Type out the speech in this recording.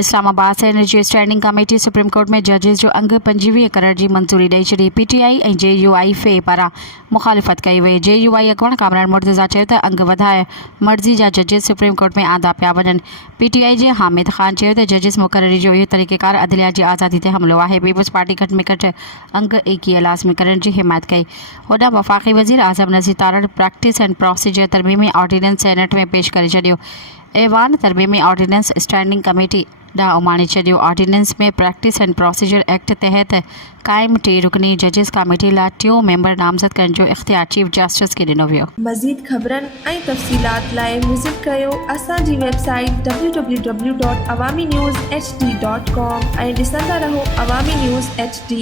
Islamabad Sindh standing committee supreme court में जजिस जो अंग 25 करण की मंजूरी ॾेई छॾी। PTI ऐं JUI पारां मुखालिफ़त कई वई। JUI अॻुवाण कामरान मुर्तज़ा चयो त अंग वधाए मर्ज़ी जा जजिस सुप्रीम कोर्ट में आंदा पिया वञनि। PTI जे हामिद ख़ान चयो त जजिस मुक़ररी जो इहो तरीक़ेकार अदलिया जी आज़ादी ते हमिलो आहे। पीपुल्स पार्टी घटि में घटि अंग 21 लाज़मी करण जी हिमायत कई। होॾां वफ़ाक़ी वज़ीर आज़म Nazir Tarar practice and procedure तरमीमी ऑर्डीनेंस सेनेट में पेश करे छॾियो। ऐवान तरमीमी ऑर्डीनेंस स्टैंडिंग कमेटी ॾांहुं उमाणे छॾियो। ऑर्डीनेंस में प्रैक्टिस एंड प्रोसीजर एक्ट तहत क़ाइमु 3 रुकनी जजिस कमेटी लाइ 3 मेंबर नामज़द करण जो इख्तियार चीफ जस्टिस खे ॾिनो वियो। मज़ीद ख़बरनि ऐं तफ़सीलात लाइ विज़िट कयो असांजी वेबसाइट www.awamiNewsHD.com ऐं ॾिसंदा रहो अवामी न्यूज़ HD।